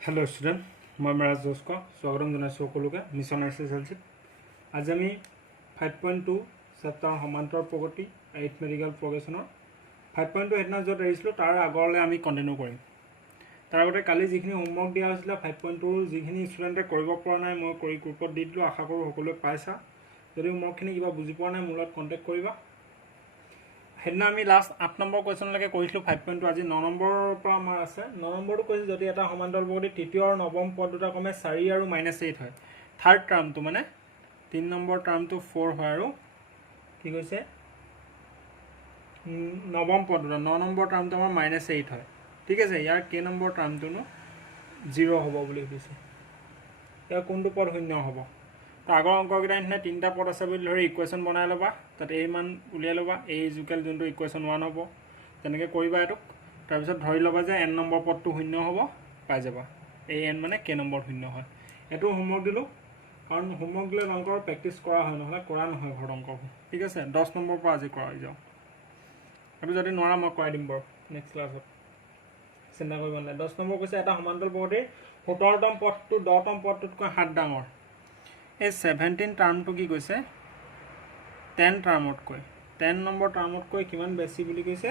hello student मैं मेराज जोश को स्वागतम जाना सकलोके मिशन एसएसएलसी आज आम 5.2 चैप्टार समांतर प्रगति एरिथमेटिकल प्रोग्रेशनर 5.2 हेदिना जत एरिছিলো तार आगरले आमी कन्टिन्यू करिम तार आगते काली जिखिनि होमवर्क दिया হৈছিল 5.2 जिखिनि स्टूडेंटे करिब পৰা নাই মই কৰি গ্ৰুপত দি দিলো आशा करू সকলোৱে পাইছা যদি হোমवर्कखिनि किबा बुझि পৰা নাই মোৰ লগত কন্টাক্ট কৰিবা हेदिना आमी लास्ट 8 नम्बर क्वेश्चन लगे करिছিলো 5.2 আজি 9 नम्बर পৰা আমাৰ আছে 9 नम्बरটো কৈছে যদি এটা সমান্তৰাল প্ৰগতি তৃতীয় আৰু নৱম পদ দুটা ক্ৰমে 4 আৰু -8 হয় থাৰ্ড টাৰ্মটো মানে 3 নম্বৰ টাৰ্মটো 4 হয় আৰু কি কৈছে নৱম পদ দুটা 9 নম্বৰ টাৰ্মটো আমাৰ -8 হয় ঠিক আছে ইয়াৰ কে নম্বৰ টাৰ্মটো নো 0 হ'ব বুলি কৈছে ইয়াৰ কোনটো পদ শূন্য হ'ব आगर अंककटा निना तीनटा पद आछे बुली धरि इक्वेशन बनाय लबा ताते ए मान उलियाय लबा ए इजुकेल जोंतो इक्वेशन 1 हबो तनेके करिबा एटुक तार पिছত धरि लबा जे n नम्बर पदটো शून्य हबो पाइ जाबा ए n माने k नम्बर शून्य হয় एटु होमवर्क दिलो कारण होमवर्क दिले अंकर प्रेक्टिस करा হয় নহলে करा নহয় घर अंक ठीक আছে 10 नम्बर पर আজি करा जाओ अबि जदि नरा म कৰাই दिम बर नेक्स्ट क्लासत চিন্তা কৰিব নাই 10 নম্বৰ কৈছে এটা সমান্তৰাল প্ৰগতিৰ 17তম পদটো 10তম পদটোতকৈ 7 ডাঙৰ ए 17 টাৰ্মটো কি কৈছে 10 টাৰ্মতকৈ 10 নম্বৰ টাৰ্মতকৈ কিমান বেছি বুলি কৈছে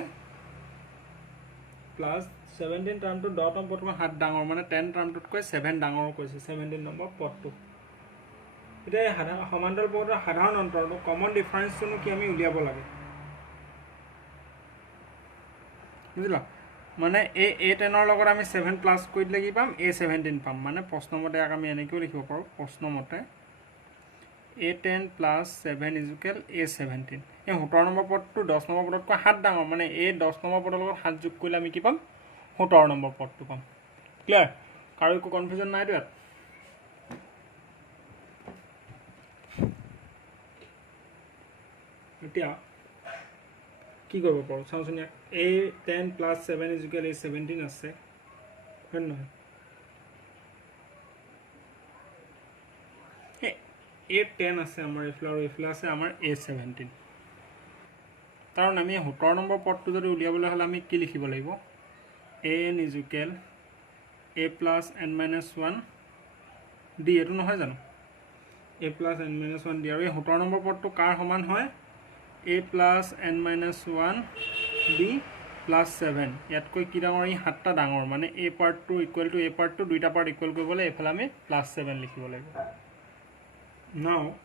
প্লাস 17 টাৰ্মটো 10তম পদতকৈ 7 ডাঙৰ মানে 10 টাৰ্মটোতকৈ 7 ডাঙৰ কৈছে 17 নম্বৰ পদটো এটা সমান্তৰাল পদৰ সাধাৰণ অন্তৰটো কমন ডিফাৰেন্সটো কি আমি উলিয়াব লাগে বুজিলা মানে a 10 ৰ লগত আমি 7 প্লাস কৰি দিলে কি পাম a 17 পাম মানে প্ৰশ্ন মতে আমি এনেকৈ লিখিব পাৰো প্ৰশ্ন মতে a10 plus 7 is equal a17 এই 17 নম্বৰ পদটো 10 নম্বৰ পদতকৈ 7 ডাঙৰ মানে a 10 নম্বৰ পদৰ লগত 7 যোগ কৰিলে আমি কি পাম 17 নম্বৰ পদটো পাম ক্লিয়াৰ কাৰো একো কনফিউজন নাই ইয়াত এতিয়া কি কৰিব পাৰো চাওঁচোন a10 plus 7 is equal a17 আছে হয় নহয় a10 আছে আমাৰ এফলা আছে আমাৰ a17 কাৰণ আমি 17 নম্বৰ পদটো যদি উলিয়াবলৈ হলে আমি কি লিখিব লাগিব an is equal a plus n minus 1 d এটো নহয় জানো a plus n minus 1 d আৰু এই 17 নম্বৰ পদটো কাৰ সমান হয় a plus n minus 1 d plus 7 ইয়াতকৈ কি ডাঙৰ ই 7টা ডাঙৰ মানে a পাৰ্টটো ইকুৱেল টু a পাৰ্টটো দুইটা পাৰ্ট ইকুৱেল কৰিবলৈ এফালে আমি +7 লিখিব লাগিব Now,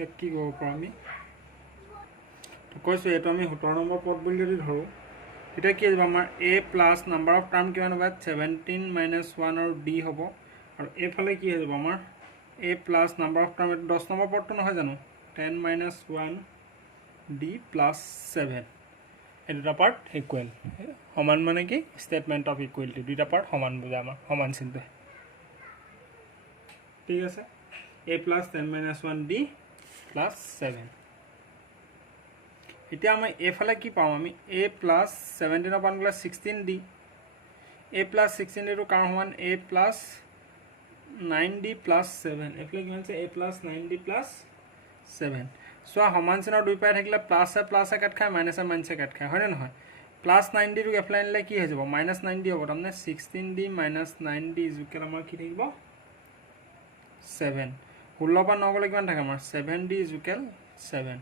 एक की गो पामी तो কৈছো এটো আমি 17 নম্বৰ পদ বুলি যদি ধৰো এটা কি হ'ব আমাৰ a plus number of term কিমান হ'ব 17 - 1 আৰু d হ'ব আৰু এফালে কি হ'ব আমাৰ a plus number of term 10 number পদটো নহয় জানো 10 - 1 d plus 7 এই দুটা পার্ট ইকুৱেল সমান মানে কি স্টেটমেন্ট অফ ইকুৱেলিটি দুটা পাৰ্ট সমান বুজা আমাৰ সমান চিন্তা ঠিক আছে a plus 10 minus 1 d plus 7 এতিয়া আমি এফালে কি পাম আমি a plus 17 ৰ পান গলে 16 d a plus 16 এটো কাৰ সমান a plus 9d plus 7 এফালে কিমান আছে a plus 9d plus 7 so সমান চিনৰ দুই পাই থাকিলে প্লাস এ কাট খায় মাইনাস এ কাট খায় হয় না নহয় প্লাস 9d টো এফালে আনিলে কি হৈ যাব মাইনাস 9d হ'ব তাৰমানে 16d minus 9d ইকুৱেল আমাৰ কি থাকিব 7 16 পৰা 9 গলে কিমান থাকে আমাৰ 7d is equal 7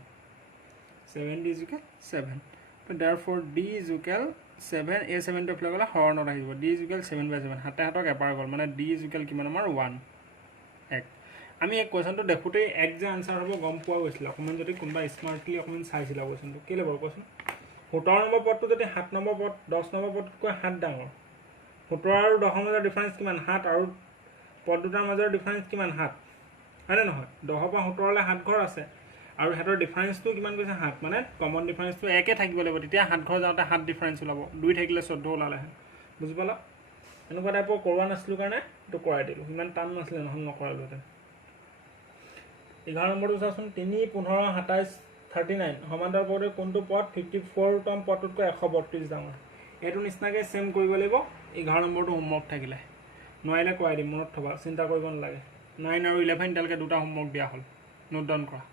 7d is equal 7 so therefore d is equal 7 a7 টো ফ্লে গলে হৰণত আহিব d is equal 7/7 হাতে হাতক এপাৰ গল মানে d is equal কিমান আমাৰ 1 এক আমি এই কোৱেশ্চনটো দেখুতে এক যে আনসাৰ হ'ব গম পোৱা গৈছিল অকমান যদি কোনবা স্মাৰ্টলি অকমান চাইছিল কোৱেশ্চনটো কেলে বৰ কোৱেশ্চন 17 নম্বৰ পদটো যদি 7 নম্বৰ পদ 10 নম্বৰ পদতকৈ 7 ডাঙৰ 17 আৰু 10 মাজৰ ডিফাৰেন্স কিমান 7 আৰু পদ দুটাৰ মাজৰ ডিফাৰেন্স কিমান 7 হয় না নহয় 10 পৰা 17 লে 7 ঘৰ আছে আৰু হেতৰ ডিফাৰেন্সটো কিমান কৈছে 7 মানে কমন ডিফাৰেন্সটো একে থাকিব লাগিব তেতিয়া 7 ঘৰ যাওতে 7 ডিফাৰেন্স ওলাব 2 থাকিলে 14 ওলালে বুজি পালা এনেকুৱা টাইপৰ কৰোৱা নাছিলো কাৰণে তো কৰাই দিলো ইমান টান নাছিলে নহয় নকৰালোতে 11 নম্বৰটো চাচোন 3 15 27 39 সমান্তৰাল পদৰ কোনটো পদ 54 তম পদতকৈ 132 ডাঙৰ এটো নিচিনাকে সেম কৰিব লাগিব 11 নম্বৰটো হোমৱৰ্ক থাকিলে নোৱাইলে কৰাই দিম মনত থবা চিন্তা কৰিব নালাগে 9 আৰু 11 তালকে দুটা হোমৱৰ্ক দিয়া হল নোট ডাউন কৰা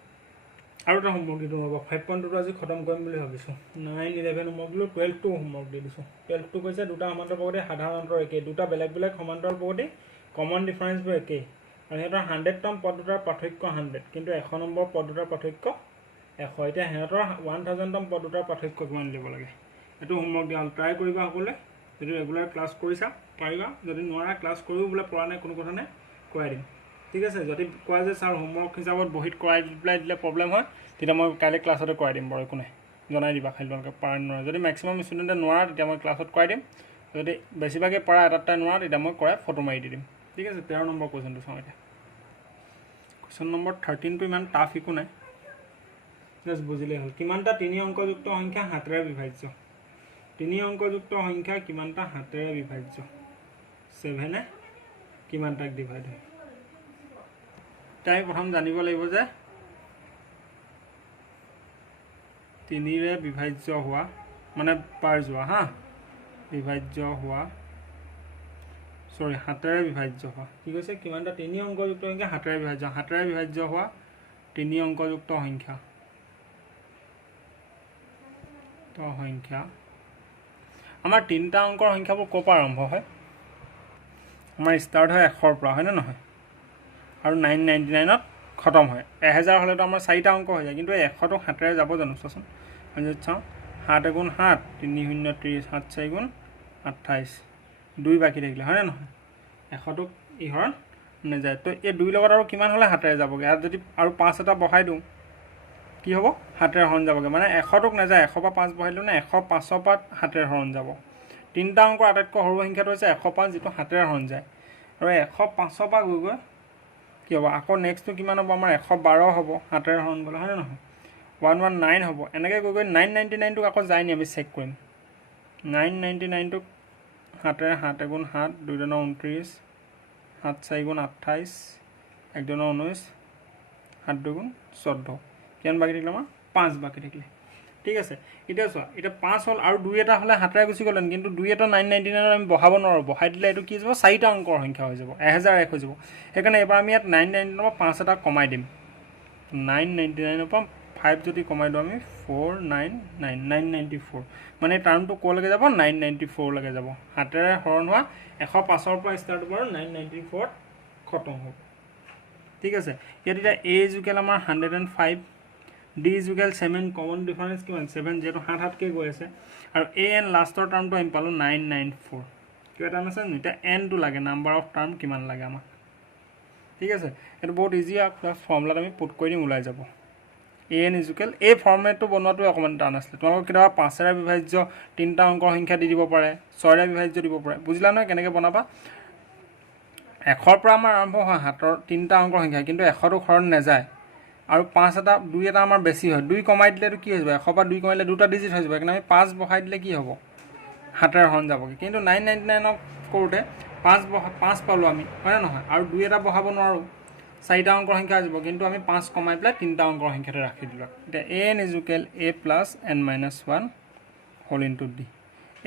আৰু এটা হোমৱৰ্ক দি দিওঁ ৰ'ব 5.2 আজি খতম কৰিম বুলি ভাবিছোঁ 9 11 হোমৱৰ্ক দিলোঁ 12টো হোমৱৰ্ক দি দিছোঁ 12টো কৈছে দুটা সমান্তৰাল প্ৰগতি সাধাৰণ অন্তৰ একেই দুটা বেলেগ বেলেগ সমান্তৰাল প্ৰগতি কমন ডিফাৰেঞ্চবোৰ একেই আৰু সিহঁতৰ 100তম পদ দুটাৰ পাৰ্থক্য 100 কিন্তু 100 নম্বৰ পদ দুটাৰ পাৰ্থক্য 100 এতিয়া সিহঁতৰ 1000তম পদ দুটাৰ পাৰ্থক্য কিমান দিব লাগে এইটো হোমৱৰ্ক দিয়া ট্ৰাই কৰিবা সকলোৱে যদি ৰেগুলাৰ ক্লাছ কৰিছা পাৰিবা যদি নোৱাৰা ক্লাছ কৰিও বোলে পৰা নাই কোনো কথা নাই কৰাই দিম ঠিক আছে যদি কয় যে ছাৰ হোমৱৰ্ক হিচাপত বহিত কৰাই পেলাই দিলে প্ৰব্লেম হয় তেতিয়া মই কাইলৈ ক্লাছতে কৰাই দিম বাৰু একো নাই জনাই দিবা খালি তোমালোকে পাৰা নোৱাৰা যদি মেক্সিমাম ষ্টুডেণ্টে নোৱাৰা তেতিয়া মই ক্লাছত কৰাই দিম যদি বেছিভাগে পাৰা এটাত নোৱাৰা তেতিয়া মই কৰাই ফটো মাৰি দি দিম ঠিক আছে 13 নম্বৰ কুৱেশ্যনটো চাওঁ এতিয়া কুৱেশ্যন নম্বৰ 13টো ইমান টাফ একো নাই জাষ্ট বুজিলেই হ'ল কিমানটা 3 অংকযুক্ত সংখ্যা 7ৰে বিভাজ্য 3 অংকযুক্ত সংখ্যা কিমানটা 7ৰে বিভাজ্য 7 এ কিমানটাক ডিভাইড হয় তাই প্ৰথম জানিব লাগিব যে 3ৰে বিভাজ্য হোৱা মানে পাৰ যোৱা হা বিভাজ্য হোৱা সৰি 7ৰে বিভাজ্য হোৱা কি কৈছে কিমানটা 3 অংকযুক্ত সংখ্যা 7ৰে বিভাজ্য হোৱা 3 অংকযুক্ত সংখ্যা তো সংখ্যা আমাৰ তিনিটা অংকৰ সংখ্যাবোৰ ক'ৰ পৰা আৰম্ভ হয় আমাৰ ষ্টাৰ্ট হয় 100ৰ পৰা হয় নে নহয় আৰু 999ত খতম হয় 1000 হ'লেতো আমাৰ 4টা অংক হৈ যায় কিন্তু 100টো 7ৰে যাব জানো চোৱাচোন আমি যদি চাওঁ 7 × 7 3 0 30 7 4 × 28 2 বাকী থাকিলে হয় নে নহয় 100টো ইহৰণ নাযায় তো এই 2 লগত আৰু কিমান হ'লে 7ৰে যাবগৈ আৰু যদি আৰু 5 এটা বহাই দিওঁ কি হ'ব 7ৰে হৰণ যাবগৈ মানে 100টোক নাযায় 100 পৰা 5 বহাই দিলোঁ নে 105ৰ পৰা 7ৰে হৰণ যাব তিনিটা অংকৰ আটাইতকৈ সৰু সংখ্যাটো হৈছে 105 যিটো 7ৰে হৰণ যায় আৰু 105ৰ পৰা গৈ কি হ'ব আকৌ নেক্সটটো কিমান হ'ব আমাৰ 112 হ'ব 7ৰে হৰণ গ'লে হয় নে নহয় 119 হ'ব এনেকৈ গৈ 999টোক আকৌ যায় নি আমি চেক কৰিম 999টোক 7ৰে 7 × 7 2 × 29 7 4 × 28 1 × 19 7 2 × 14 কিমান বাকী থাকিলে আমাৰ 5 বাকী থাকিলে ঠিক আছে এতিয়া চোৱা এতিয়া 5 হ'ল আৰু 2 এটা হ'লে 7ৰে গুচি গ'লেন কিন্তু 2 এটা 999 আমি বহাব নোৱাৰোঁ বহাই দিলে এইটো কি যাব 4টা অংকৰ সংখ্যা হৈ যাব 1001 হৈ যাব সেইকাৰণে এবাৰ আমি ইয়াত 999ৰ পৰা 5 এটা কমাই দিম 999ৰ পৰা 5 যদি কমাই দিওঁ আমি 499 মানে টাৰ্মটো ক'লৈকে যাব 994 লৈকে যাব 7ৰে হৰণ হোৱা 105ৰ পৰা ষ্টাৰ্ট হ'ব আৰু 994ত খতম হ'ব ঠিক আছে ইয়াত এতিয়া a ইকুৱেল আমাৰ 105 d ইকুৱেল 7 কমন ডিফাৰেঞ্চ কিমান 7 যেটো 7 কে গৈ আছে আৰু a n লাষ্টৰ টাৰ্মটো আমি পালো 994 কিবা টাৰ্ম আছে নি এটা n টো লাগে নাম্বাৰ অফ টাৰ্ম কিমান লাগে আমাক ঠিক আছে এটা বহুত ইজি ক্লাস ফৰ্মুলাত আমি পুট কৰি দিম ওলাই যাব a n ইকুৱেল এই ফৰ্মেটটো বনোৱাটো অকমান টান আছে তোমালোকক কিবা 5ৰে বিভাজ্য তিনিটা অংকৰ সংখ্যা দি দিব পাৰে 6ৰে বিভাজ্য দিব পাৰে বুজিলা নহয় কেনেকৈ বনাবা 100ৰ পৰা আমাৰ আৰম্ভ হয় 7ৰ তিনিটা অংকৰ সংখ্যা কিন্তু 100টো হৰণ নাযায় আৰু 5 এটা 2 এটা আমাৰ বেছি হয় 2 কমাই দিলেটো কি হৈ যাব 100 পৰা 2 কমাইলে দুটা ডিজিট হৈ যাব কিন্তু আমি 5 বহাই দিলে কি হ'ব 7ৰে হৰণ যাবগে কিন্তু 999 কৰোতে 5 পালো আমি হয় না নহয় আৰু 2 এটা বহাব নোৱাৰো 4টা অংকৰ সংখ্যা যাব কিন্তু আমি 5 কমাই পেলাই 3টা অংকৰ সংখ্যাতে ৰাখি দিলো এতিয়া an = a + n - 1 whole into d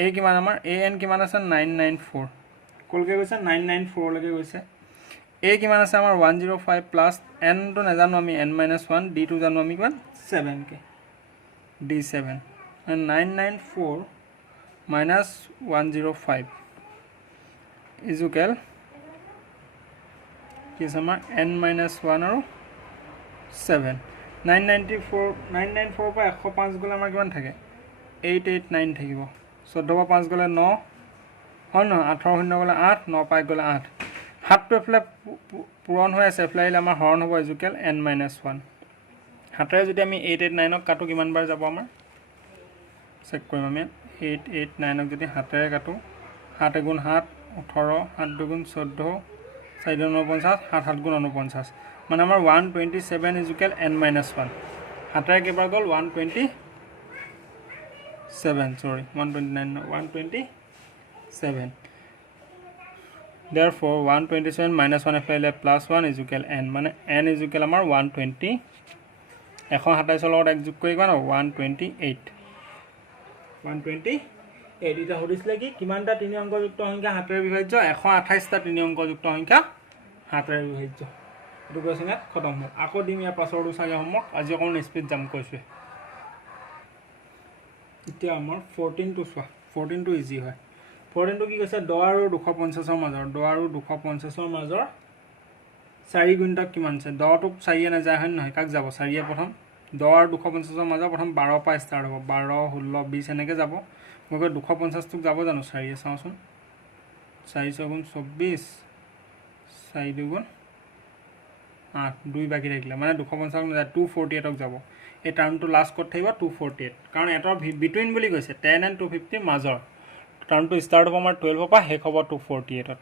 এই কিমান আমাৰ an কিমান আছে 994 কলকে গৈছে 994 লৈকে গৈছে a কিমান আছে আমাৰ 105 প্লাস n টো নাজানো আমি n - 1 d টো জানো আমি কিমান 7 কে d7 994 minus 105 is equal কি আছে আমাৰ n - 1 আৰু 7 994 পৰা 105 গলে আমাৰ কিমান থাকে 889 থাকিব 14 পৰা 5 গলে 9 হয় ন 18 শূন্য গলে 8 9 পাই গলে 8 7টো এফালে পূৰণ হৈ আছে এফালে আহিলে আমাৰ হৰণ হ'ব ইকুৱেল n - 1 7ৰে যদি আমি 889ক কাটো কিমান বাৰ যাব আমাৰ চেক কৰিম আমি 889ক যদি 7ৰে কাটো 7 × 7 18 7 × 14 4 × 49 7 7 × 49 মানে আমাৰ 127 ইকুৱেল n - 1 7ৰে কেইবাৰ গ'ল 127 সৰি 129 127 therefore 127 - 1 এফালে +1 ইকুৱেল n মানে n ইকুৱেল আমাৰ 120 127 লগত এক যোগ কৰি কিমান হ'ব 128 এটা সুধিছিলে কি কিমানটা 3 অংকযুক্ত সংখ্যা 7ৰে বিভাজ্য 128টা 3 অংকযুক্ত সংখ্যা 7ৰে বিভাজ্য এইটো কুৱেশ্যন ইয়াত খতম হ'ল আকৌ দিম ইয়াৰ পাছৰটো চাগে হোমৱৰ্ক আজি অকণ স্পীড যাম কৈছোঁ এতিয়া আমাৰ 14টো চোৱা 14টো ইজি হয় 14টো কি কৈছে 10 আৰু 250ৰ মাজৰ 10 আৰু 250ৰ মাজৰ 4 গুণিতক কিমান আছে 10টোক 4 নাযায় হয় নহয় কাক যাব 4 প্ৰথম 10 আৰু 250ৰ মাজৰ প্ৰথম 12 পৰা ষ্টাৰ্ট হ'ব 12 16 20 এনেকৈ যাব গতিকে 250টোক যাব জানো 4 চাওঁচোন 4 গুণ 24 4 দুগুণ 8 2 বাকী থাকিলে মানে 250 নাযায় 248ক যাব এই টাৰ্মটো লাষ্ট ক'ত থাকিব 248 কাৰণ এটাৰ বিটুইন বুলি কৈছে 10 and 250 মাজৰ টাৰ্মটো ষ্টাৰ্ট হ'ব আমাৰ 12 পৰা শেষ হ'ব 248ত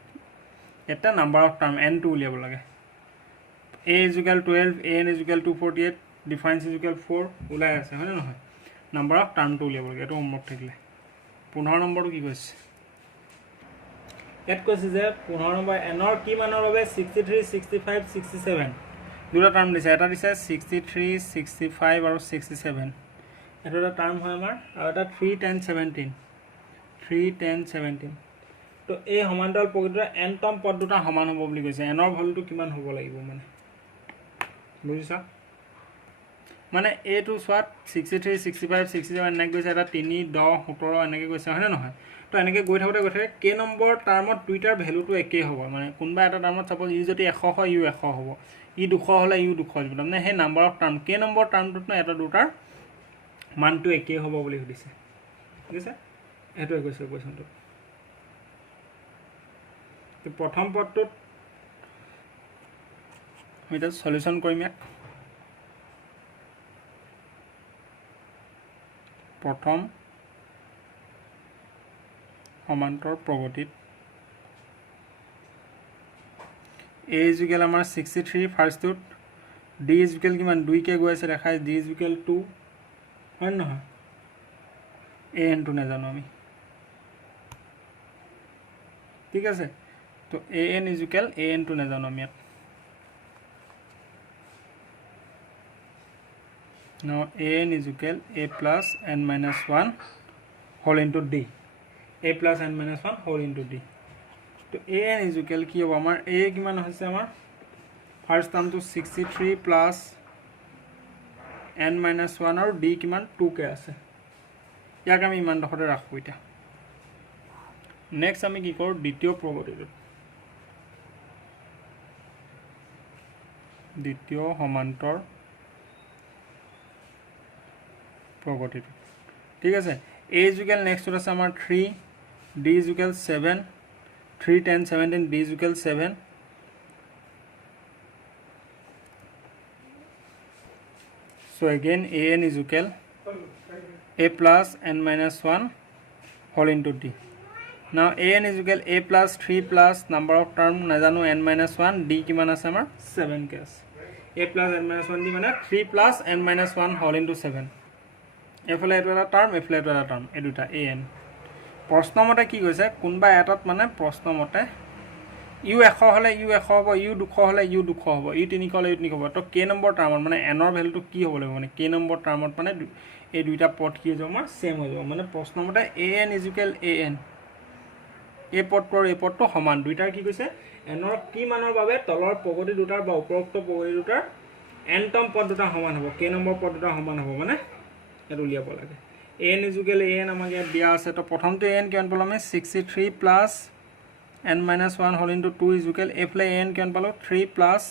এটা নাম্বাৰ অফ টাৰ্ম n টো উলিয়াব লাগে a = 12 an = 248 ডিফাৰেন্স = 4 ওলাই আছে হয় নে নহয় নাম্বাৰ অফ টাৰ্মটো উলিয়াব লাগে এইটো হোমৱৰ্ক থাকিলে 15 নম্বৰটো কি কৈছে ইয়াত কৈছে যে 15 নম্বৰ n ৰ কি মানৰ বাবে 63 65 67 দুটা টাৰ্ম দিছে এটা দিছে 63 65 আৰু 67 এটা এটা টাৰ্ম হয় আমাৰ আৰু এটা 3 10 17 3 10 17 তো এই সমান্তৰাল প্ৰকৃতিৰ nতম পদ দুটা সমান হ'ব বুলি কৈছে n ৰ ভ্যালুটো কিমান হ'ব লাগিব মানে বুজিছা মানে এটো সোৱাত 63 65 67 এনেকৈ গৈছে এটা 3 10 17 এনেকৈ গৈছে হয় না নহয় তো এনেকৈ গৈ থাকোতে কে নম্বৰ টাৰ্মত দুইটাৰ ভ্যালুটো একেই হ'ব মানে কোনবা এটা টাৰ্মত সাপোজ ই যদি 100 হয় ইউ 100 হ'ব ই 200 হলে ইউ 200 হ'ব মানে হে নাম্বাৰ অফ টাৰ্ম কে নম্বৰ টাৰ্মটোত না এটা দুটাৰ মানটো একেই হ'ব বুলি সুধিছে ঠিক আছে এটো কৈছে কোৱেশ্চনটো তো প্ৰথম পদটোত এটা সলিউশন কৰিম ইয়াক প্ৰথম সমান্তৰ প্ৰগতিত a = আমাৰ 63 ফাৰ্ষ্টটোত d = কিমান 2 কে গৈ আছে দেখাই d = 2 হয় নহয় an টো নাজানো আমি ঠিক আছে তো an টো নাজানো আমি ইয়াত now an = a plus n minus 1 whole into d a plus n minus 1 whole into d তো an = কি হ'ব আমাৰ a কিমান হৈছে আমাৰ ফাৰ্স্ট টাৰ্মটো 63 plus n minus 1 আৰু d কিমান 2 কে আছে ইয়াক আমি ইমান দখতে ৰাখো এটা নেক্সট আমি কি কৰো দ্বিতীয় প্ৰগতিটো দ্বিতীয় সমান্তৰ প্ৰগতিটো ঠিক আছে a = নেক্সট আছে আমাৰ 3 d = 7 3 10 17 d = 7 so again an = a plus n minus 1 whole into d now an = a plus 3 plus number of term নাজানো n minus 1 d কিমান আছে আমাৰ 7 কে আছে a plus n minus 1 d মানে 3 plus n minus 1 whole into 7 এফালে এটা term এফালে এটা টার্ম এই দুটা an প্রশ্ন মতে কি কৈছে কোনবা এটাত মানে প্রশ্ন মতে ইউ 100 হলে ইউ 100 হ'ব ইউ 200 হলে ইউ 200 হ'ব ইউ 300 হলে ইউ 300 হ'ব তো কে নম্বৰ টাৰ্মত মানে n ৰ ভ্যালুটো কি হ'ব লাগিব মানে কে নম্বৰ টাৰ্মত মানে এই দুইটা পদ কি হ'ব আমাৰ সেম হৈ যাব মানে প্ৰশ্ন মতে an = an এই পদটোৰ এই পদটো সমান দুইটাৰ কি কৈছে n ৰ কি মানৰ বাবে তলৰ প্ৰগতি দুটাৰ বা উপৰোক্ত প্ৰগতি দুটাৰ nতম পদ দুটা সমান হ'ব কে নম্বৰ পদ দুটা সমান হ'ব মানে এটা উলিয়াব লাগে an = an আমাক ইয়াত দিয়া আছে তো প্ৰথমটো an কিমান পালো আমি 63 plus n minus 1 whole into 2 = এফালে an কিমান পালো 3 plus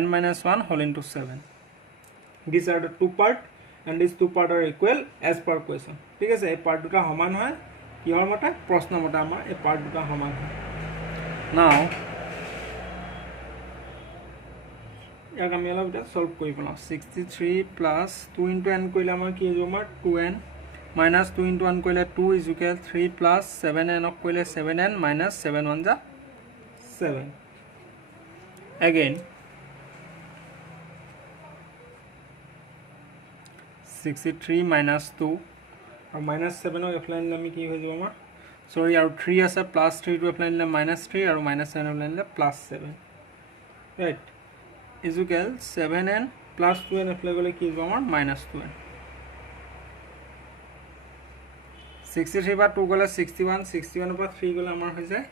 n minus 1 whole into 7 these are the two part and these two part are equal as per question ঠিক আছে এই পার্ট দুটা সমান হয় কিহৰ মতে প্ৰশ্ন মতে আমাৰ এই পাৰ্ট দুটা সমান হয় now ইয়াক আমি অলপ এটা সলভ কৰি পেলাও 63 plus 2 into n কৰিলে আমাৰ কি হ'ব আমাৰ 2n minus 2 into 1 কৰিলে 2 = 3 plus 7n কৰিলে 7n minus 7 1 जा 7 again 63 minus 2 और minus 7 और एफलाइन ले की हो जाओ हमार सॉरी और 3 আছে plus 3 to एफलाइन ले minus 3 और minus 7 एफलाइन ले plus 7 right is equal 7n plus 2n एफलाइन गले की हो हमार minus 2n 63 पर 2 गले 61 61 पर 3 गले हमार हो जाए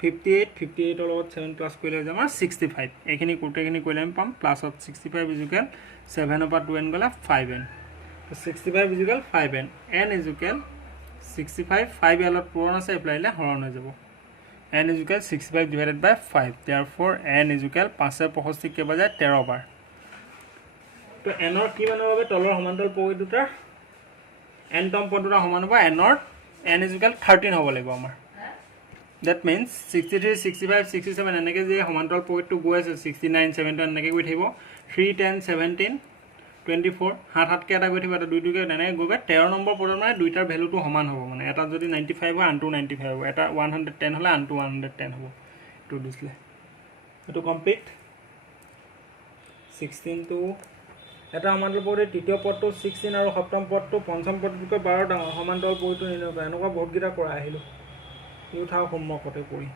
58 লগত 7 প্লাছ কৰিলে হৈ যাব আমাৰ 65 এইখিনি গোটেইখিনি কৰিলে আমি পাম প্লাছত 65 ইজুকেল 7 পৰা 2n গ'লে 5n তো 65 ইজুকেল 5n n ইজুকেল 65 5 এলত পূৰণ আছে এপ্লাই দিলে হৰণ হৈ যাব n ইজুকেল 65 ডিভাইডেড বাই 5 therefore n ইজুকেল 5 65 কেইবাৰ যায় 13 বাৰ তো n ৰ কি মানৰ বাবে তলৰ সমান্তৰাল পগৈ দুটাৰ n তম পদ দুটা সমান হ'ব n ৰ n ইজুকেল 13 হ'ব লাগিব আমাৰ that means 63 65 67 এনেকৈ যে সমান্তৰাল পগৈটো গৈ আছে 69 71 এনেকৈ গৈ থাকিব 3 10 17 24 7 কে এটা গৈ থাকিব এটা 2 2 কে এনেকৈ গৈ 13 নম্বৰ পদৰ মানে দুইটাৰ ভ্যালুটো সমান হ'ব মানে এটা যদি 95 হয় আনটো 95 হ'ব এটা 110 হলে আনটো 110 হ'ব এটো দিছিলে এটো কমপ্লিট 16 টু এটা সমান্তৰাল পগৈ তৃতীয় পদটো 16 আৰু সপ্তম পদটো পঞ্চম পদটোকৈ 12 ডাঙৰ সমান্তৰাল পগৈটো নিৰ্ণয় কৰা এনেকুৱা বহুত গিটা কৰা আহিলো ইউ থাও হোমৱৰ্ক কতে কৰি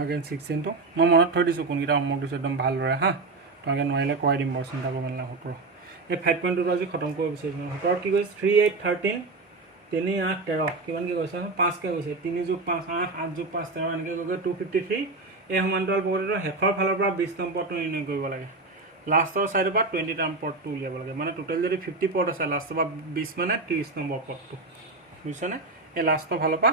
আগেন 16 তো মই মনত থৈ দিছো কোনগিটা হোমৱৰ্ক দিছো একদম ভাল ৰয় হা তাকে নোৱাৰিলে কৈ দিম বৰ চিন্তা কৰিব নালাগে হতৰ এই 5.2 টো আজি খতম কৰিব বিচাৰিছো হতৰ কি কৈছে 3 8 13 3 8 13 কিমান কি কৈছে 5 কে কৈছে 3 যোগ 5 8 8 যোগ 5 13 এনেকৈ গৈ 253 এই সমান্তৰাল পগৈটোৰ হেফৰ ফালৰ পৰা 20 নম্বৰ পদটো নিৰ্ণয় কৰিব লাগে লাষ্টৰ সাইডৰ পৰা 20 নম্বৰ পদটো উলিয়াব লাগে মানে টোটাল যদি 50 পদ আছে লাষ্টৰ পৰা 20 মানে 30 নম্বৰ পদটো বুজিছনে এই লাষ্টৰ ফালৰ পৰা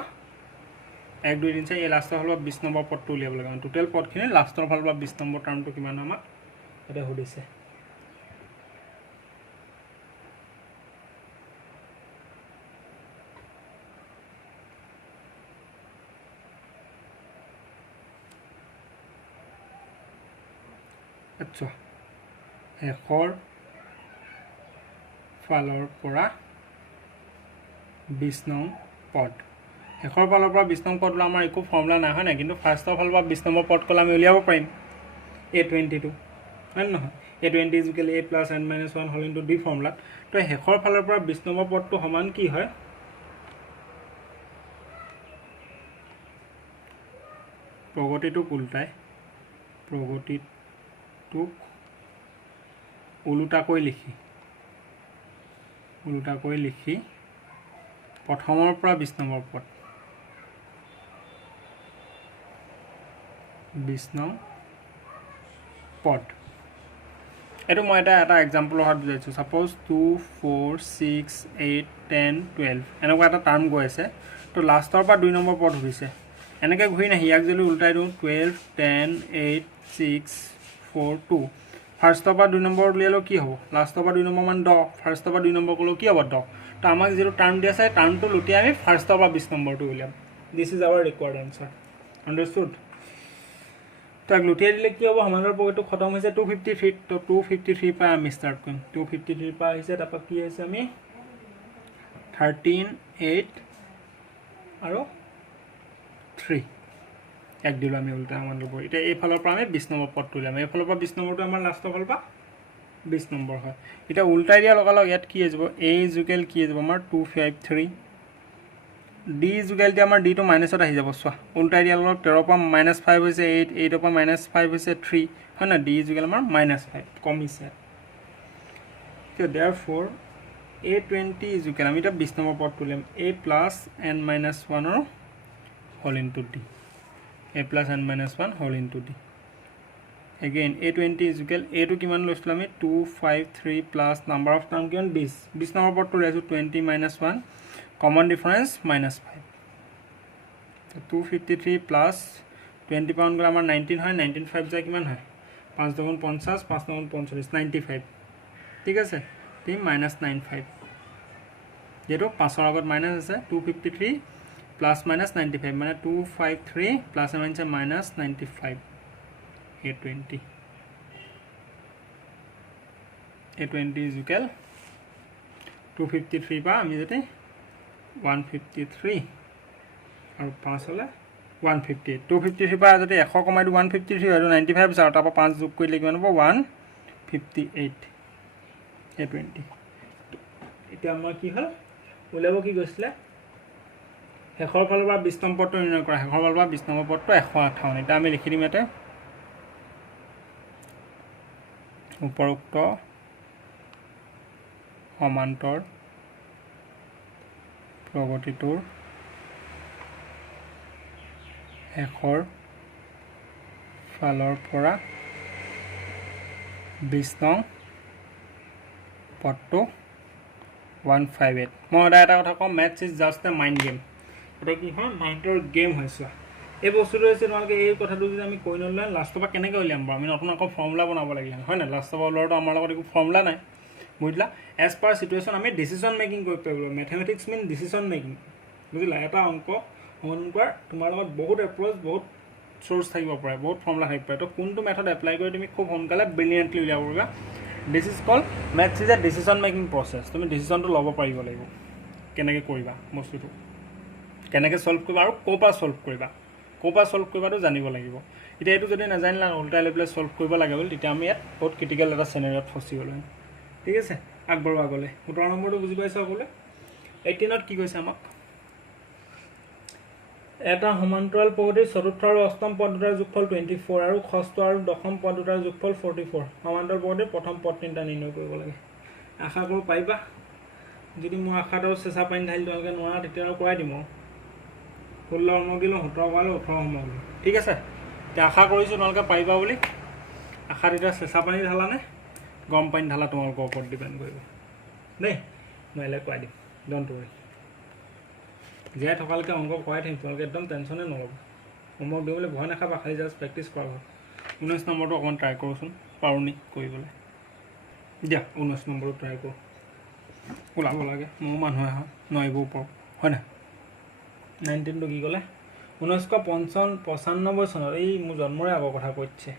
1 2 3 4 এই লাষ্টৰ ফালৰ পৰা 20 নম্বৰ পদটো উলিয়াব লাগে মানে টোটাল পদখিনি লাষ্টৰ ফালৰ পৰা 20 নম্বৰ টাৰ্মটো কিমান আমাক এটা সুধিছে আচ্ছা হেখৰ ফালৰ পৰা 20 নং পদ হেখৰ ফালৰ পৰা 20 নং পদ ল আমাৰ একো ফৰ্মুলা নাই হয় না কিন্তু ফাৰ্ষ্টৰ ফালৰ পৰা 20 নম্বৰ পদ কল আমি উলিয়াব পাৰিম a22 হয় নহয় a20 equal a + n - 1 whole into d formula তো হেখৰ ফালৰ পৰা 20 নম্বৰ পদটো সমান কি হয় প্ৰগতিটো উলটাকৈ লিখি প্ৰথমৰ পৰা 20 নম্বৰ পদ 20 নং পদ এটো মই এটা এক্সাম্পল হাত বুজাইছো সাপোজ 2 4 6 8 10 12 এনেকুৱা এটা টাৰ্ম গৈ আছে তো লাষ্টৰ পৰা 2 নম্বৰ পদ হৈছে এনেকৈ ঘূৰি নাহি ইয়াক যদি উল্টাই দিওঁ 12 10 8 6 4 2 ফাৰ্ষ্টৰ পৰা 2 নম্বৰ উলিয়ালো কি হ'ব লাষ্টৰ পৰা 2 নম্বৰ মান 10 ফাৰ্ষ্টৰ পৰা 2 নম্বৰ কলো কি হ'ব 10 তো আমাক যেটো টাৰ্ম দিয়া আছে টাৰ্মটো লুটি আমি ফাৰ্ষ্টৰ পৰা 20 নম্বৰটো উলিয়াম দিস ইজ आवर ৰিকোয়াৰ্ড আনসাৰ আন্ডাৰস্টুড তাক লুটিয়াই দিলে কি হ'ব সমান্তৰাল পগৈটো খতম হৈছে 253 তো 253 পৰা আমি স্টাৰ্ট কৰিম 253 পৰা হৈছে তাৰপা কি হৈছে আমি 13 8 আৰু 3 এক দিলো আমি উল্টা সমান্তৰাল পগৈ এটা এই ফালৰ পৰা আমি 20 নম্বৰ পদটো উলিয়াম এই ফালৰ পৰা 20 নম্বৰটো আমাৰ লাষ্টৰ ফালৰ পৰা 20 নম্বৰ হয় এটা উল্টাই দিয়া লগালগ ইয়াত কি হৈ যাব a ইকুৱেল কি হৈ যাব আমাৰ 253 d ইকুৱেল দি আমাৰ d টো মাইনাসত আহি যাব চোৱা উল্টাই দিয়া লগালগ 13 পৰা -5 হৈছে 8 8 পৰা -5 হৈছে 3 হয় না d ইকুৱেল আমাৰ -5 কমিছে তো therefore a20 ইকুৱেল আমি এটা 20 নম্বৰ পদটো উলিয়াম a + n - 1 ৰ whole into d a + n - 1 whole into d again a20 is equal a to কিমান লৈছিল আমি 253 plus number of term কিমান 20 নম্বৰ পদটো লৈছো 20 - 1 common difference -5 তো 253 plus 20 পাউন্ড গলে আমাৰ 19 হয় 19 5 যায় কিমান হয় 5 * 2 = 50 5 * 2 = 45 95 ঠিক আছে তি -95 যেটো 5 ৰ আগত মাইনাস আছে 253 plus -95 মানে 253 plus -95 a20 is equal 253 পা আমি যেতে 153 আৰু 5 হলে 158 253 পা যেতে 100 কমাই 153 আৰু 95 আছে আৰু তাৰ পৰা 5 যোগ কৰিলে কিমান হ'ব 158 a20 এতিয়া আমাৰ কি হল উলাব কি গৈছিলে হেখৰ ফালৰ পৰা 20 নম্বৰ পদটো নিৰ্ণয় কৰা হেখৰ ফালৰ পৰা 20 নম্বৰ পদটো 158 এটা আমি লিখি দিম ইয়াতে উপৰোক্ত সমান্তৰ প্ৰগতিটোৰ শেষৰ ফালৰ পৰা 20 নং পদটো 158 মই সদায় এটা কথা কওঁ maths is just A mind game এটা কি হয় মাইণ্ডৰ গেম হৈছে এই বস্তুটো হৈছে তোমালোকে এই কথাটো যদি আমি কৈ নলওঁ লাষ্টৰ পৰা কেনেকৈ উলিয়াম বাৰু আমি নতুন আকৌ ফৰ্মুলা বনাব লাগিলে হয় নাই লাষ্টৰ পৰা ওলোৱাটো আমাৰ লগত একো ফৰ্মুলা নাই বুজিলা এজ পাৰ চিটুৱেশ্যন আমি ডিচিশ্যন মেকিং কৰিব পাৰিব মেথমেটিক্স মিন ডিচিশ্যন মেকিং বুজিলা এটা অংক সমাধান কৰাৰ তোমাৰ লগত বহুত এপ্ৰ'চ বহুত চ'ৰ্চ থাকিব পাৰে বহুত ফৰ্মুলা থাকিব পাৰে তো কোনটো মেথড এপ্লাই কৰি তুমি খুব সোনকালে ব্ৰিলিয়েণ্টলি উলিয়াব পাৰিবা this is call maths is a decision making process তুমি ডিচিশ্যনটো ল'ব পাৰিব লাগিব কেনেকৈ কৰিবা বস্তুটো কেনেকৈ ছল্ভ কৰিবা আৰু ক'ৰ পৰা ছল্ভ কৰিবাটো জানিব লাগিব এতিয়া এইটো যদি নাজানিলা উল্টাই লৈ পেলাই ছল্ভ কৰিব লাগে বুলি তেতিয়া আমি ইয়াত বহুত ক্ৰিটিকেল এটা চেনেৰিয়ত ফচি গ'লো ঠিক আছে আগবাঢ়ো আগলৈ 17 নম্বৰটো বুজি পাইছোঁ সকলোৱে 18ত কি কৈছে আমাক এটা সমান্তৰাল পদ্ধতিৰ চতুৰ্থ আৰু অষ্টম পদ দুটাৰ যোগফল 24 আৰু ষষ্ঠ আৰু দশম পদ দুটাৰ যোগফল 44 সমান্তৰাল পদ্ধতিৰ প্ৰথম পদ তিনিটা নিৰ্ণয় কৰিব লাগে আশা কৰোঁ পাৰিবা যদি মোৰ আশাটো চেঁচা পানী ঢালি তোমালোকে নোৱাৰা তেতিয়া আৰু কৰাই দিম 16 হোমৱৰ্ক দিলোঁ 17 কৰালোঁ 18 হোমৱৰ্ক দিলোঁ ঠিক আছে এতিয়া আশা কৰিছোঁ তোমালোকে পাৰিবা বুলি আশাত এতিয়া চেঁচা পানী ঢালানে গৰম পানী ঢালা তোমালোকৰ ওপৰত ডিপেণ্ড কৰিব দেই নোৱাৰিলে কৰাই দিম ডণ্ট ৱৰি জীয়াই থকালৈকে অংক কৰাই থাকিম তোমালোকে একদম টেনশ্যনে নল'ব হোমৱৰ্ক দিবলৈ ভয় নাখাবা খালি জাষ্ট প্ৰেক্টিছ কৰা হয় 19 নম্বৰটো অকণমান ট্ৰাই কৰোঁচোন পাৰোঁনি কৰিবলৈ দিয়া 19 নম্বৰটো ট্ৰাই কৰোঁ ওলাব লাগে মোৰ মানুহে হয় নোৱাৰিবও পাৰোঁ হয় নাই 19টো কি ক'লে 1995 চনত এই মোৰ জন্মৰে আগৰ কথা কৈছে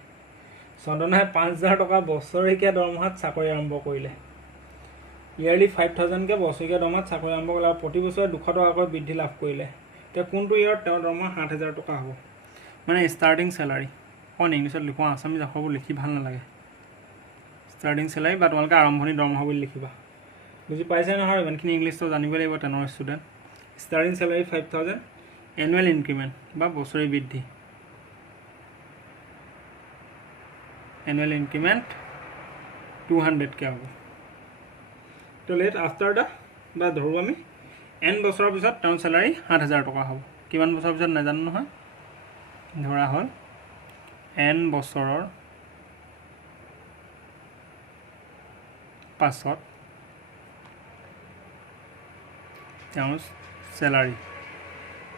চন্দনাই 5,000 টকা বছৰেকীয়া দৰমহাত চাকৰি আৰম্ভ কৰিলে ইয়াৰলি 5,000কৈ বছৰেকীয়া দৰমহাত চাকৰি আৰম্ভ কৰিলে আৰু প্ৰতি বছৰে 200 টকাকৈ বৃদ্ধি লাভ কৰিলে এতিয়া কোনটো ইয়েৰত তেওঁৰ দৰমহা 7,000 টকা হ'ব মানে ষ্টাৰ্টিং চেলাৰী অকণ ইংলিছত লিখোঁ আছামিজ আখৰবোৰ লিখি ভাল নালাগে ষ্টাৰ্টিং চেলাৰী বা তোমালোকে আৰম্ভণি দৰমহা বুলি লিখিবা বুজি পাইছে নহয় ইমানখিনি ইংলিছটো জানিব লাগিব টেনৰ student starting salary 5,000 annual increment বা বছৰি বৃদ্ধি এনুৱেল ইনক্ৰিমেণ্ট 200কৈ হ'ব তো লেট আফটাৰ দ্য বা ধৰোঁ আমি n বছৰৰ পিছত তেওঁৰ চেলাৰী 7,000 টকা হ'ব কিমান বছৰৰ পিছত নাজানো নহয় ধৰা হ'ল n বছৰৰ পাছত তেওঁৰ চেলাৰী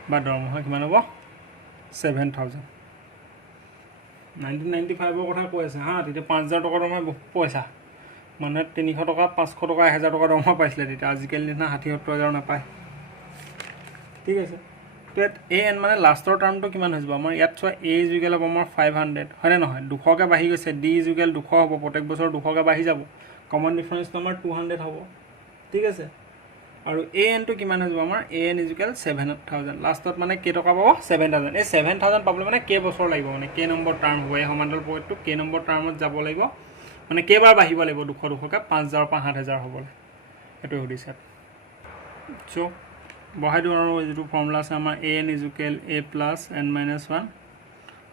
বা দৰমহা কিমান হ'ব 7,000 1995ৰ কথা কৈ আছে হা তেতিয়া 5,000 টকা দৰমহা বহুত পইচা মানুহে 300 টকা 500 টকা 1,000 টকা দৰমহা পাইছিলে তেতিয়া আজিকালি নিচিনা 60-70,000 নাপায় ঠিক আছে তো ইয়াত এন মানে লাষ্টৰ টাৰ্মটো কিমান হৈ যাব আমাৰ ইয়াত চোৱা এ ইজুকেল হ'ব আমাৰ 500 হয়নে নহয় 200কৈ বাঢ়ি গৈছে ডি ইজুকেল 200 হ'ব প্ৰত্যেক বছৰ 200কৈ বাঢ়ি যাব কমন ডিফাৰেঞ্চটো আমাৰ 200 হ'ব ঠিক আছে আৰু এ এনটো কিমান হৈ যাব আমাৰ এ এন ইজুকেল 7,000 লাষ্টত মানে কেইটকা পাব 7,000 এই 7,000 পাবলৈ মানে কেইবছৰ লাগিব মানে কেই নম্বৰ টাৰ্ম হ'ব এই সমান্তৰাল পদ্ধতিটো কেই নম্বৰ টাৰ্মত যাব লাগিব মানে কেইবাৰ বাঢ়িব লাগিব 200-200কৈ 5,000 পৰা 7,000 হ'বলৈ এইটো সুধিছে চ' বহাই দিওঁ আৰু যিটো ফৰ্মুলা আছে আমাৰ a n equal a plus n minus 1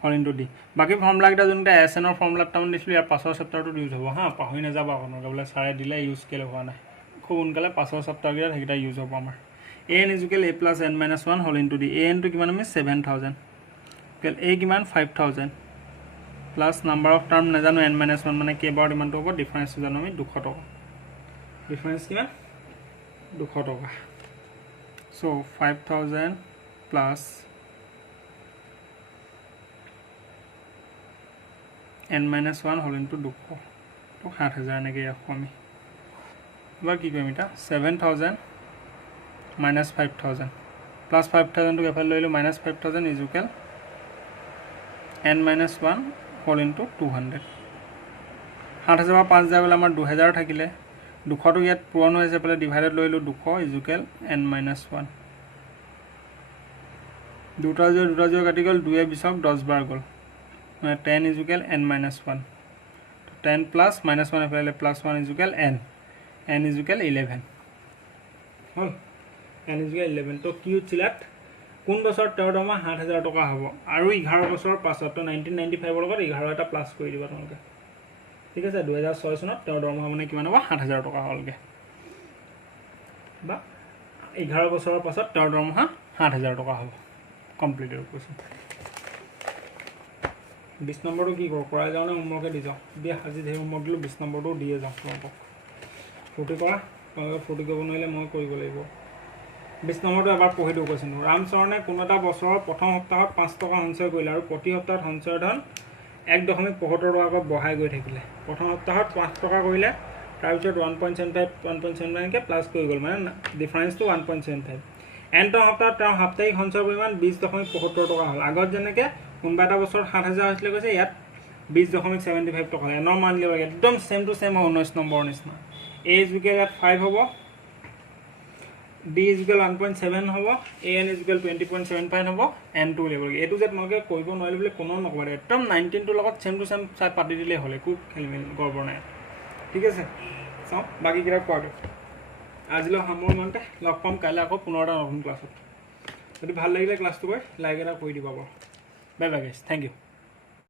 all into D বাকী ফৰ্মুলাকেইটা যোনকেইটা এছ এনৰ ফৰ্মুলা দুটামান দিছিলোঁ ইয়াৰ পাছৰ চেপ্টাৰটোত ইউজ হ'ব হা পাহৰি নাযাবা আপোনালোকে বোলে ছাৰে দিলে ইউজ কেলৈ হোৱা নাই খুব সোনকালে পাছৰ চেপ্টাৰকেইটাত সেইকেইটা ইউজ হ'ব আমাৰ a n equal a plus n minus 1 all into d a এনটো কিমান আমি 7,000 এ কিমান 5,000 প্লাছ নাম্বাৰ অফ টাৰ্ম নাজানো এন মাইনাছ 1 মানে কেইবাৰত ইমানটো হ'ব ডিফাৰেঞ্চটো জানো আমি 200 টকা ডিফাৰেঞ্চ কিমান 200 টকা চ' 5,000 plus n minus 1 whole into 200 তো 7,000 এনেকৈ ৰাখোঁ আমি এবাৰ কি কৰিম এতিয়া 7,000 minus 5,000 প্লাছ 5,000টোক এফালে লৈ লওঁ minus 5,000 is equal n minus 1 whole into 200 7,000 পৰা 5,000 গ'লে আমাৰ 2,000 থাকিলে 200টো ইয়াত পূৰণ হৈ আছে পেলাই ডিভাইডেড লৈ লওঁ 200 is equal n minus 1 দুটা জোৰ কাটি গ'ল 2 20ক 10 বাৰ গ'ল 10 is equal n minus 1 10 plus minus 1 এফালে plus 1 is equal n is equal 11 হ'ল n is equal 11 তো কি উঠিলাত কোন বছৰত তেওঁৰ দৰমহা 7,000 টকা হ'ব আৰু 11 বছৰৰ পাছত তো 1995 ৰ লগত 11 এটা প্লাস কৰি দিবা তোমালোকে ঠিক আছে 2006 চনত তেওঁৰ দৰমহা মানে কিমান হ'ব 7,000 টকা হ'লগে বা 11 বছৰৰ পাছত তেওঁৰ দৰমহা 7,000 টকা হ'ব কমপ্লিট হৈ গৈছে 20 নম্বৰটো কি কৰোঁ কৰাই যাওঁ নে হোমৱৰ্কে দি যাওঁ দিয়া আজি ধেৰ হোমৱৰ্ক দিলোঁ 20 নম্বৰটো দিয়ে যাওঁ তোমালোকক ফূৰ্তি কৰা তোমালোকে ফূৰ্তি কৰিব নোৱাৰিলে মই কৰিব লাগিব 20 নম্বৰটো এবাৰ পঢ়ি দিওঁ কৈছিলোঁ ৰামচৰণে কোনো এটা বছৰৰ প্ৰথম সপ্তাহত 5 টকা সঞ্চয় কৰিলে আৰু প্ৰতি সপ্তাহত সঞ্চয়ৰ ধন 1.75 টকাকৈ বঢ়াই গৈ থাকিলে প্ৰথম সপ্তাহত 5 টকা কৰিলে তাৰপিছত 1.75 এনেকৈ প্লাছ কৰি গ'ল মানে ডিফাৰেঞ্চটো 1.75 এণ্টৰ সপ্তাহত তেওঁৰ সাপ্তাহিক সঞ্চয়ৰ পৰিমাণ 20.75 টকা হ'ল আগত যেনেকৈ কোনোবা এটা বছৰত 7,000 হৈছিলে কৈছে ইয়াত 20.75 টকা এনৰ মান দিব লাগে একদম ছেম টু ছেম হ'ব 19 নম্বৰৰ নিচিনা এ ইজ ইকুৱেল ইয়াত 5 হ'ব ডি ইজ ইকুৱেল 1.7 হ'ব এ এন ইজ ইকুৱেল 20.75 হ'ব এন2 উলিয়াব লাগে এইটো যে তোমালোকে কৰিব নোৱাৰিলে বুলি কোনো নকবা একদম 19টোৰ লগত ছেম টু ছেম চাই পাতি দিলেই হ'ল একো খেলি মেলি গড়বৰ নাই ঠিক আছে চাওঁ বাকীকেইটা কোৱাটো আজিলৈ সামৰণিতে লগ পাম কাইলৈ আকৌ পুনৰ এটা নতুন ক্লাছত যদি ভাল লাগিলে ক্লাছটো কৰি লাইক এটা কৰি দিবা বাৰু bye bye guys thank U